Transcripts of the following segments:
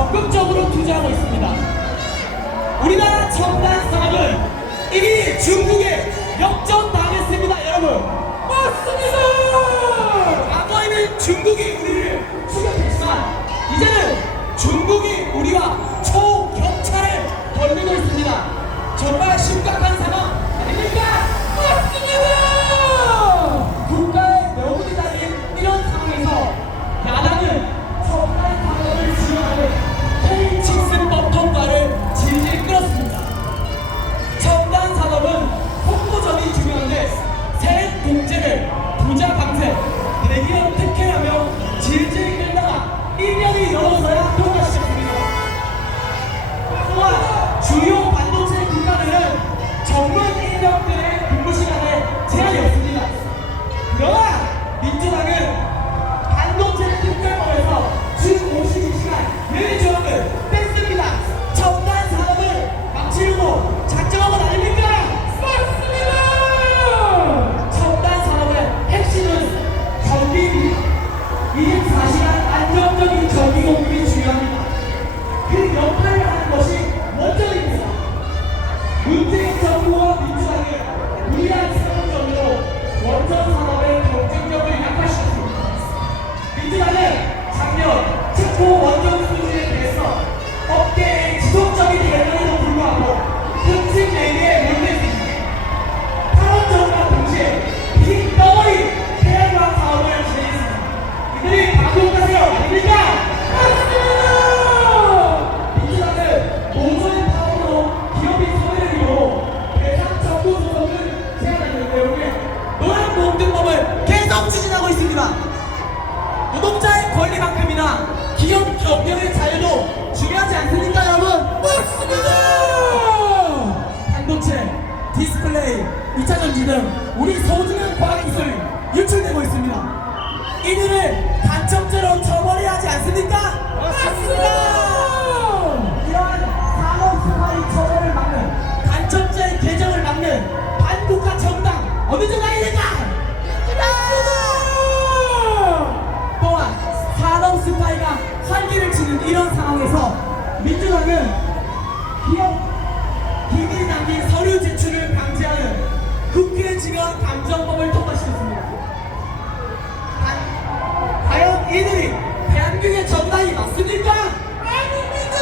적극적으로 투자하고 있습니다. 우리나라 첨단 산업은 이미 중국에 역전당했습니다, 여러분. 맞습니다. 과거에는 중국이 우리를 추격했지만 이제는 중국이 우리와 초격차를 벌이고 있습니다. 정말 심각한 상황 아닙니까? 맞습니다. 국가의 명분이 달린 이런 상황에서 야당은 첨단 산업을 지원하는 K6법 통과를 질질 끌었습니다. 첨단 산업은 홍보점이 중요한데 새 독재를 부자 강세, 대기업 특혜하며 질질 끌다가 1년이 넘어서야 통과시켰습니다. 또한 주요 반도체 국가들은 전문 인력들의 근무 시간에 제한이 없습니다. 그러나 민주당은 반도체 특별법에서 주 52시간 여유 조항을 뺐습니다. 첨단 산업을 막치려고 작정한 것 아닙니까? 맞습니다. 첨단 산업의 핵심은 전기입니다. 24시간 안정적인 전기 공급이 중요합니다. 그 역할을 하는 것이 원전입니다. 문재인 정부와 민주당은 무리한 세금적으로 원전 산업의 경쟁력을 약화시켰습니다. 민주당은 작년 특보 원전 수주에 대해서 업계의 지속적인 대응에도 불구하고 급식 내기에 몰두했습니다. 8월 전과 동시에 빈덩어리 태양광 사업을 진행했습니다. 이들이 방송가세요 아닙니까? 맞습니다. 민주당은 노조의 파업으로 기업인 소외를 이유로 대상 정부 소속을 제한하는 내용의 노란봉등법을 계속 추진하고 있습니다. 노동자의 권리만큼이나 기업 경영의 자유도 중요하지 않습니까, 여러분? 맞습니다. 반도체, 디스플레이, 2차전지 등 우리 소중한 과학기술이 유출되고 있습니다. 이들을 간첩죄로 처벌해야 하지 않습니까? 맞습니다. 이러한 산업 스파이 처벌을 막는 간첩죄 개정을 막는 반국가 정당 어느 정당이 될까? 또한 산업 스파이가 활기를 치는 이런 상황에서 민주당은 기업 기밀 담긴 서류 제출을 방지하는 국회직원 감정법을 통과시켰습니다. 과연 이들이 대한민국의 정당이 맞습니까? 아닙니다.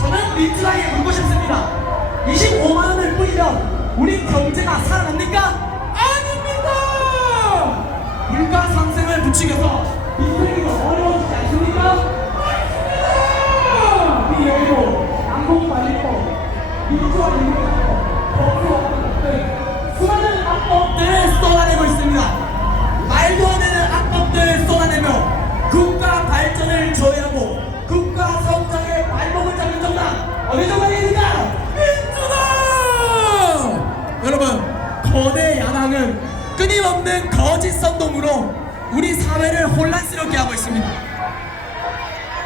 저는 민주당에 묻고 싶습니다. 25만원을 뿌리면 우리 경제가 살아납니까? 아닙니다. 물가 상승을 부추겨서 민생이 어려워지지 않습니까? 맞습니다. 우리 여기도 양봉관리법, 민주화 인구법, 법규 등 수많은 악법들을 쏟아내고 있습니다. 말도 안 되는 악법들을 쏟아내며 국가 발전을 저해하고 국가 성장의 발목을 잡는 정당 어느 정당입니까? 민주당! 여러분, 거대 야당은 끊임없는 거짓 선동으로 우리 사회를 혼란스럽게 하고 있습니다.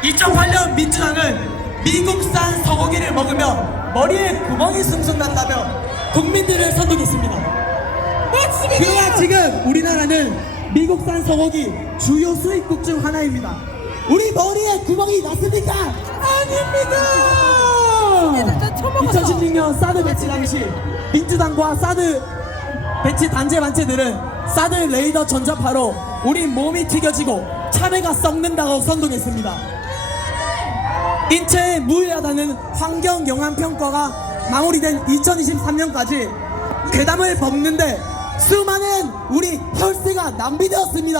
2008년 민주당은 미국산 소고기를 먹으면 머리에 구멍이 숭숭 난다며 국민들을 선동했습니다. 맞습니다. 그러나 지금 우리나라는 미국산 소고기 주요 수입국 중 하나입니다. 우리 머리에 구멍이 났습니까? 아닙니다. 2016년 사드 배치 당시 민주당과 사드 배치 단체 단체들은 사드 레이더 전자파로 우리 몸이 튀겨지고 참외가 썩는다고 선동했습니다. 인체에 무해하다는 환경영향평가가 마무리된 2023년까지 괴담을 벗는데 수많은 우리 혈세가 낭비되었습니다.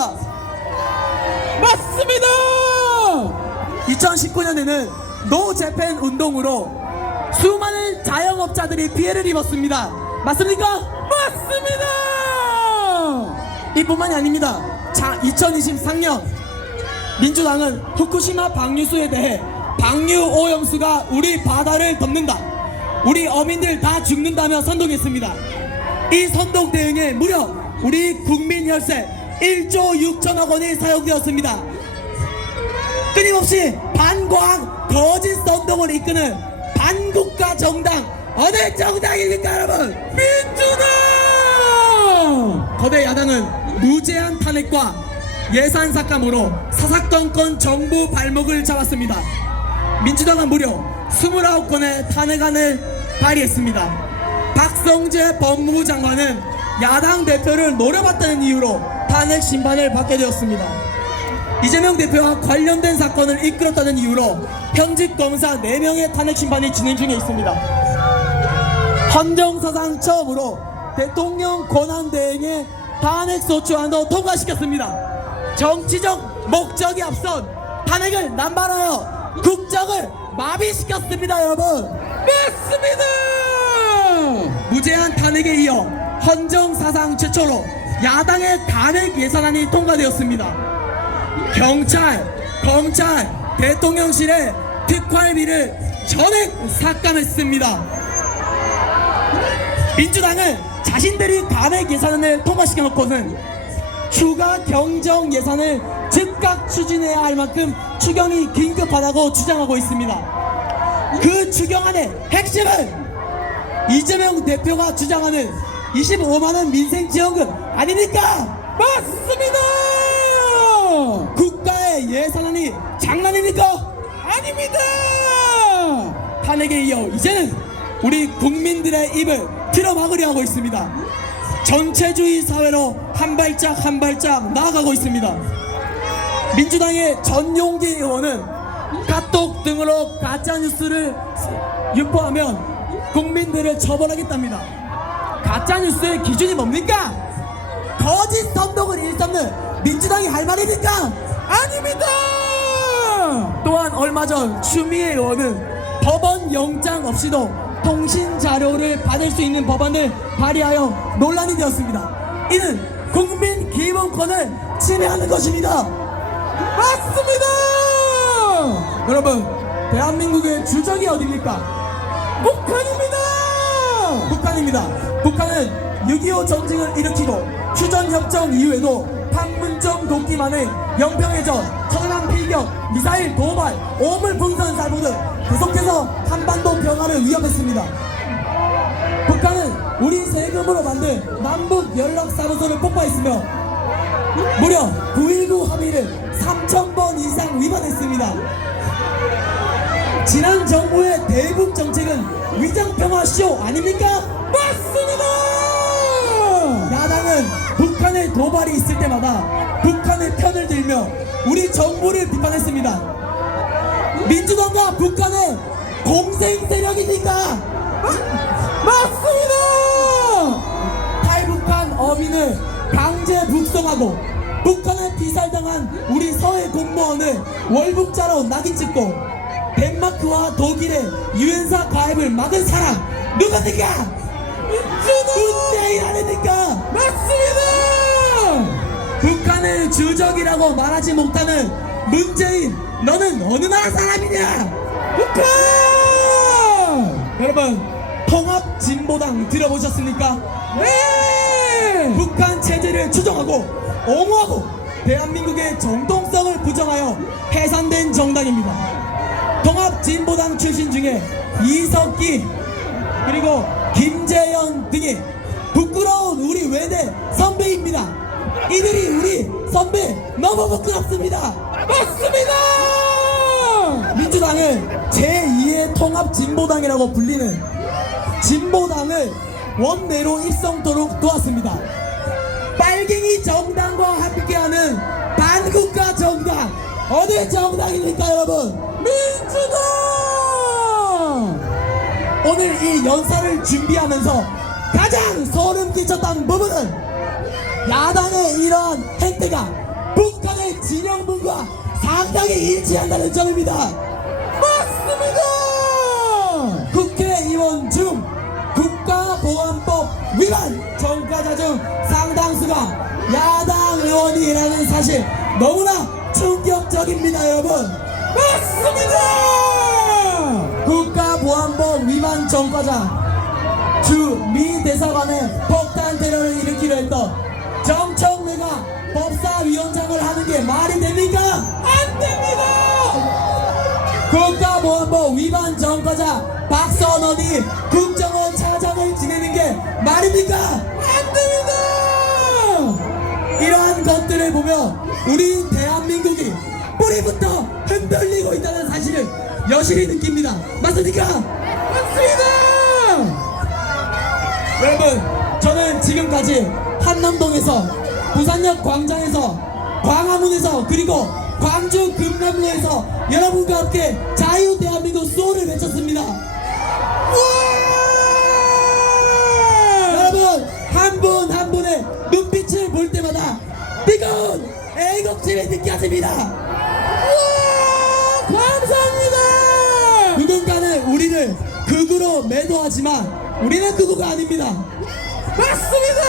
맞습니다. 2019년에는 노 재팬 운동으로 수많은 자영업자들이 피해를 입었습니다. 맞습니까? 맞습니다. 이뿐만이 아닙니다. 자, 2023년 민주당은 후쿠시마 방류수에 대해 방류 오염수가 우리 바다를 덮는다, 우리 어민들 다 죽는다며 선동했습니다. 이 선동 대응에 무려 우리 국민 혈세 1조 6천억 원이 사용되었습니다. 끊임없이 반과학 거짓 선동을 이끄는 반국가 정당 어느 정당입니까, 여러분? 민주당! 거대 야당은 무제한 탄핵과 예산 삭감으로 사사건건 정부 발목을 잡았습니다. 민주당은 무려 29건의 탄핵안을 발의했습니다. 박성재 법무부 장관은 야당 대표를 노려봤다는 이유로 탄핵 심판을 받게 되었습니다. 이재명 대표와 관련된 사건을 이끌었다는 이유로 현직 검사 4명의 탄핵 심판이 진행 중에 있습니다. 헌정사상 처음으로 대통령 권한대행의 탄핵소추안도 통과시켰습니다. 정치적 목적이 앞선 탄핵을 남발하여 국정을 마비시켰습니다. 여러분, 맞습니다. 무제한 탄핵에 이어 헌정사상 최초로 야당의 탄핵 예산안이 통과되었습니다. 경찰, 검찰, 대통령실의 특활비를 전액 삭감했습니다. 민주당은 자신들이 탄핵 예산안을 통과시켜놓고는 추가 경정 예산을 즉각 추진해야 할 만큼 추경이 긴급하다고 주장하고 있습니다. 그 추경안의 핵심은 이재명 대표가 주장하는 25만원 민생지원금 아닙니까? 맞습니다. 국가의 예산안이 장난입니까? 아닙니다. 탄핵에 이어 이제는 우리 국민들의 입을 틀어막으려 하고 있습니다. 전체주의 사회로 한 발짝 한 발짝 나아가고 있습니다. 민주당의 전용기 의원은 카톡 등으로 가짜뉴스를 유포하면 국민들을 처벌하겠답니다. 가짜뉴스의 기준이 뭡니까? 거짓 선동을 일삼는 민주당이 할 말입니까? 아닙니다. 또한 얼마 전 추미애 의원은 법원 영장 없이도 통신 자료를 받을 수 있는 법안을 발의하여 논란이 되었습니다. 이는 국민 기본권을 침해하는 것입니다. 맞습니다. 여러분, 대한민국의 주적이 어디입니까? 북한입니다. 북한은 6.25 전쟁을 일으키고 휴전협정 이후에도 판문점 돕기만의 영평해전, 천안함 필격, 미사일 도발, 오물풍선 살포 등 계속해서 한반도 평화를 위협했습니다. 북한은 우리 세금으로 만든 남북 연락사무소를 폭파했으며 무려 9.19 합의를 3,000번 이상 위반했습니다. 지난 정부의 대북 정책은 위장평화쇼 아닙니까? 맞습니다. 야당은 북한의 도발이 있을 때마다 북한의 편을 들며 우리 정부를 비판했습니다. 민주당과 북한의 공생 세력이니까 맞습니다. 탈북한 어민을 강제 북송하고 북한에 피살당한 우리 서해 공무원을 월북자로 낙인 찍고 덴마크와 독일의 유엔사 가입을 막은 사람 누굽니까? 문재인 아닙니까? 맞습니다. 북한을 주적이라고 말하지 못하는 문재인, 너는 어느 나라 사람이냐? 북한. 여러분, 통합진보당 들어보셨습니까? 네. 북한 체제를 추종하고 옹호하고 대한민국의 정통성을 부정하여 해산된 정당입니다. 통합진보당 출신 중에 이석기 그리고 김재현 등이 부끄러운 우리 외대 선배입니다. 이들이 우리 선배 너무 부끄럽습니다. 맞습니다. 민주당은 제2의 통합진보당이라고 불리는 진보당을 원내로 입성토록 도왔습니다. 빨갱이 정당과 함께하는 반국가 정당, 어느 정당입니까 여러분? 민주당. 오늘 이 연사를 준비하면서 가장 소름 끼쳤던 부분은 야당의 이러한 행태가 북한의 진영분과 상당히 일치한다는 점입니다. 맞습니다. 국회의원 중 국가보안법 위반 전과자 중 상당수가 야당 의원이라는 사실 너무나 충격적입니다. 여러분, 맞습니다. 국가보안법 위반 전과자 주 미 대사관에 폭탄 테러를 일으키려 했던 정청래가 법사위원장을 하는 게 말이 됩니까? 안 됩니다. 국가보안법 위반 전과자 박선원이 국정원 차장을 지내는 게 말입니까? 안 됩니다. 이러한 것들을 보며 우리 대한민국이 뿌리부터 흔들리고 있다는 사실을 여실히 느낍니다. 맞습니까? 맞습니다. 여러분, 저는 지금까지 한남동에서, 부산역 광장에서, 광화문에서, 그리고 광주 금남로에서 여러분과 함께 자유 대한민국 수호를 외쳤습니다. 여러분, 한 분 한 분의 눈빛을 볼 때마다 뜨거운 애국심이 느껴집니다. 감사합니다. 누군가는 우리를 극우로 매도하지만 우리는 극우가 아닙니다. 맞습니다.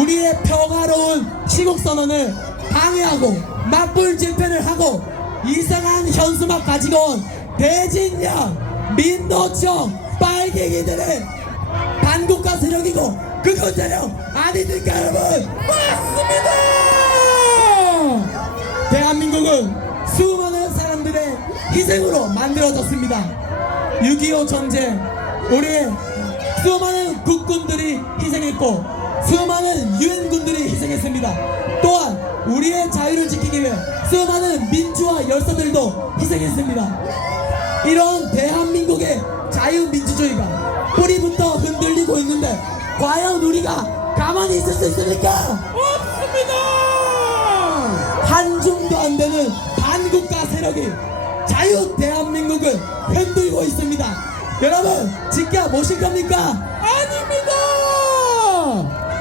우리의 평화로운 시국선언을 방해하고 맞불 집회를 하고 이상한 현수막 가지고 온 대진령, 민노총, 빨갱이들의 반국가 세력이고 극우 세력 아니니까 여러분. 맞습니다. 대한민국은 수많은 사람들의 희생으로 만들어졌습니다. 6.25 전쟁, 우리의 수많은 국군들이 희생했고 수많은 유엔군들이 희생했습니다. 또한 우리의 자유를 지키기 위해 수많은 민주화 열사들도 희생했습니다. 이런 대한민국의 자유민주주의가 뿌리부터 흔들리고 있는데 과연 우리가 가만히 있을 수 있습니까? 없습니다. 한줌도 안 되는 반국가 세력이 자유 대한민국을 흔들고 있습니다. 여러분, 지켜보실 겁니까? 아닙니다.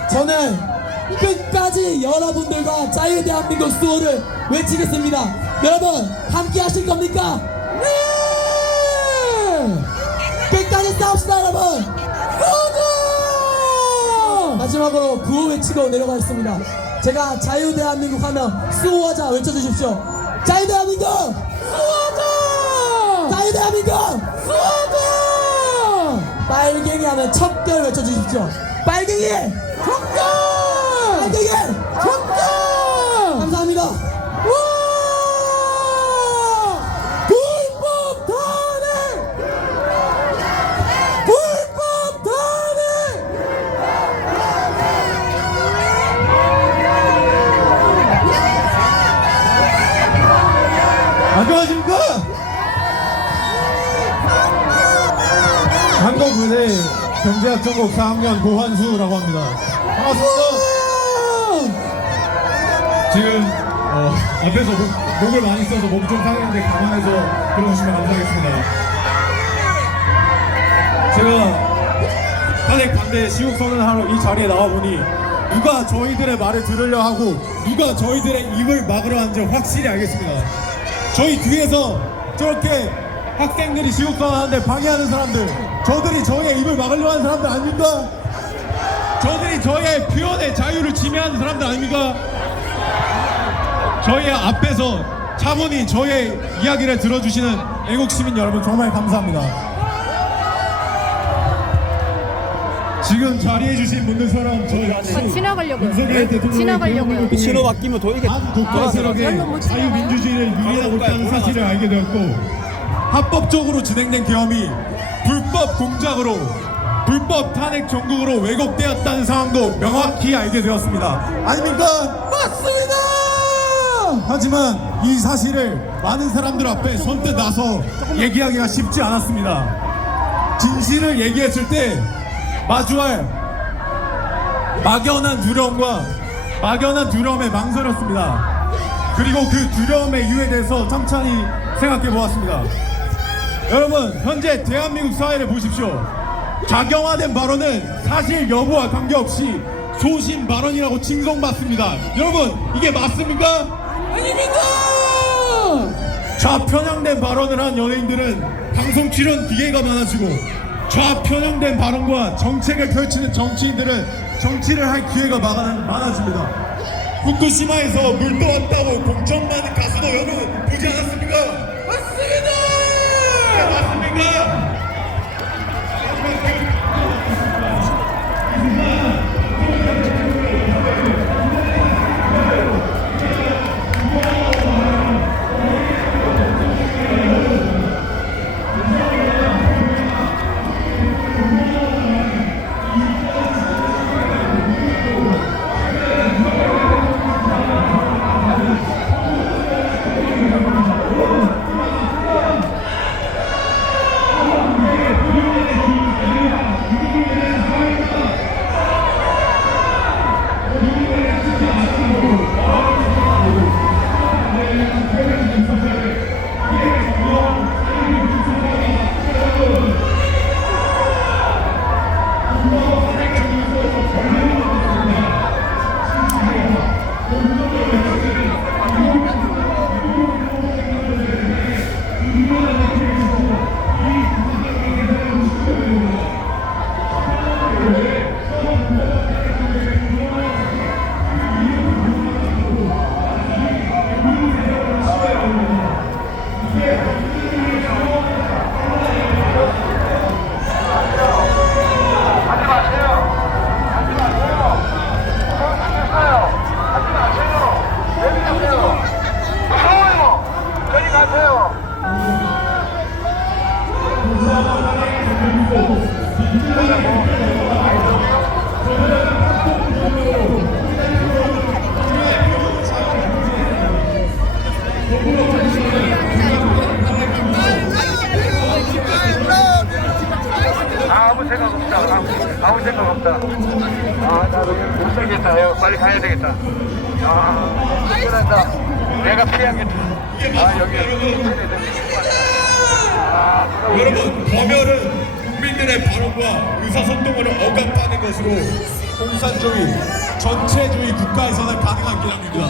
저는 끝까지 여러분들과 자유 대한민국 수호를 외치겠습니다. 여러분, 함께 하실 겁니까? 네. 끝까지 싸웁시다, 여러분. 마지막으로 구호 외치고 내려가겠습니다. 제가 자유 대한민국 하면 수호하자 외쳐주십시오. 자유 대한민국 수호자. 자유 대한민국 수호자. 빨갱이 하면 척결 외쳐주십시오. 빨갱이 척결. 빨갱이 척결. 감사합니다. 와! 불법 탄핵! 불법 탄핵! 안녕하십니까? 한국의대 경제학 전공 4학년 고환수라고 합니다. 반갑습니다. 지금 앞에서 목을 많이 써서 몸 좀 상했는데 감안해서 들어주시면 감사하겠습니다. 제가 탄핵 반대 시국 선언하러 이 자리에 나와보니 누가 저희들의 말을 들으려 하고 누가 저희들의 입을 막으려 하는지 확실히 알겠습니다. 저희 뒤에서 저렇게 학생들이 시국 선언하는데 방해하는 사람들, 저들이 저희의 입을 막으려 하는 사람들 아닙니까? 저들이 저희의 표현의 자유를 침해하는 사람들 아닙니까? 저희 앞에서 차분히 저희의 이야기를 들어주시는 애국 시민 여러분 정말 감사합니다. 지금 자리해 주신 분들처럼 저희 지나가려고요. 윤석열 대통령의 지나가려고요. 대통령을 신호 바뀌면 또 이게 국가 세력의 별로 못 지나가요? 자유민주주의를 유리하고 있다는 사실을 알게 되었고 합법적으로 진행된 계엄이 불법 공작으로 불법 탄핵 전국으로 왜곡되었다는 상황도 명확히 알게 되었습니다. 아닙니까? 맞습니다. 하지만 이 사실을 많은 사람들 앞에 선뜻 나서 얘기하기가 쉽지 않았습니다. 진실을 얘기했을 때 마주할 막연한 두려움에 망설였습니다. 그리고 그 두려움의 이유에 대해서 천천히 생각해 보았습니다. 여러분, 현재 대한민국 사회를 보십시오. 작용화된 발언은 사실 여부와 관계없이 소신 발언이라고 칭송받습니다. 여러분, 이게 맞습니까? 아닙니다. 좌편향된 발언을 한 연예인들은 방송 출연 기회가 많아지고 좌편향된 발언과 정책을 펼치는 정치인들은 정치를 할 기회가 많아집니다. 후쿠시마에서 물 떠왔다고 공천 받은 가수도 여러분 보지 않았습니까? 맞습니다. 맞습니까? 생각 없다. 아무 생각 없다. 아, 나도 못 살겠다. 내가 빨리 가야 되겠다. 아, 쫓겨난다. 내가 피하겠다. 아, 여기. 여러분, 검열은 국민들의 발언과 의사소통을 억압하는 것으로 공산주의, 전체주의 국가에서는 가능한 기량입니다.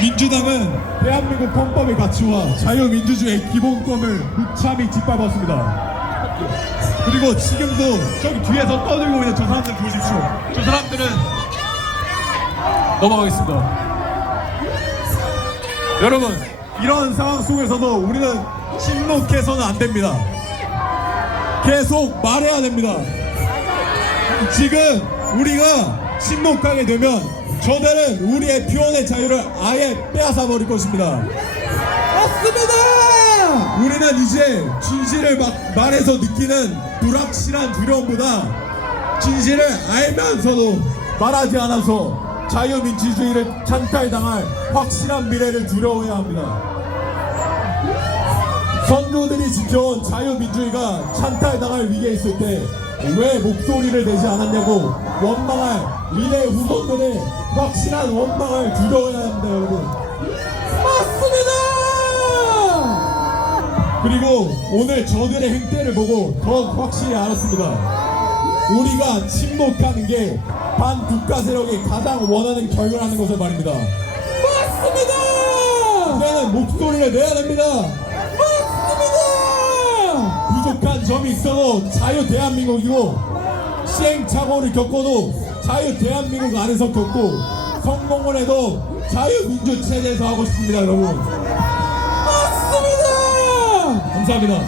민주당은 대한민국 헌법의 가치와 자유민주주의의 기본권을 무참히 짓밟았습니다. 그리고 지금도 저기 뒤에서 떠들고 있는 저 사람들 보십시오. 저 사람들은 넘어가겠습니다. 여러분, 이런 상황 속에서도 우리는 침묵해서는 안 됩니다. 계속 말해야 됩니다. 지금 우리가 침묵하게 되면 저들은 우리의 표현의 자유를 아예 빼앗아 버릴 것입니다. 맞습니다. 우리는 이제 진실을 말해서 느끼는 불확실한 두려움보다 진실을 알면서도 말하지 않아서 자유민주주의를 찬탈당할 확실한 미래를 두려워해야 합니다. 선조들이 지켜온 자유민주주의가 찬탈당할 위기에 있을 때 왜 목소리를 내지 않았냐고 원망할 미래 후손들의 확실한 원망을 두려워해야 합니다, 여러분. 맞습니다. 그리고 오늘 저들의 행태를 보고 더욱 확실히 알았습니다. 우리가 침묵하는 게 반국가 세력이 가장 원하는 결과라는 것을 말입니다. 맞습니다. 우리는 목소리를 내야 됩니다. 부족한 점이 있어도 자유 대한민국이고 시행착오를 겪어도 자유 대한민국 안에서 겪고 성공을 해도 자유민주 체제에서 하고 싶습니다, 여러분. 맞습니다. 감사합니다.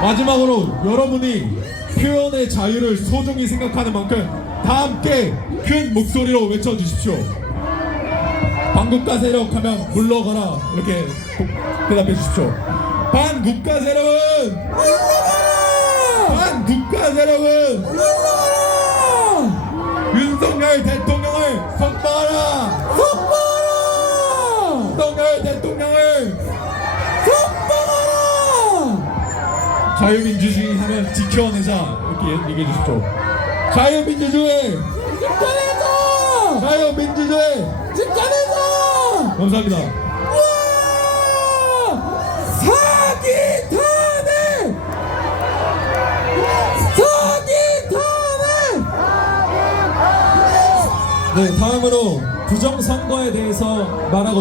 마지막으로 여러분이 표현의 자유를 소중히 생각하는 만큼 다 함께 큰 목소리로 외쳐주십시오. 반국가 세력 하면 물러가라, 이렇게 대답해 주십시오. 반국가 세력은 물러가라. 반국가 세력은 물러가라. 윤석열 대통령을 석방하라. 석방하라. 윤석열 대통령을 석방하라. 자유민주주의 하면 지켜내자, 이렇게 얘기해 주십시오. 자유민주주의 지켜내자. 자유민주주의 지켜내자. 감사합니다. 사기탄핵! 사기탄핵! 네, 다음으로 부정선거에 대해서 말하고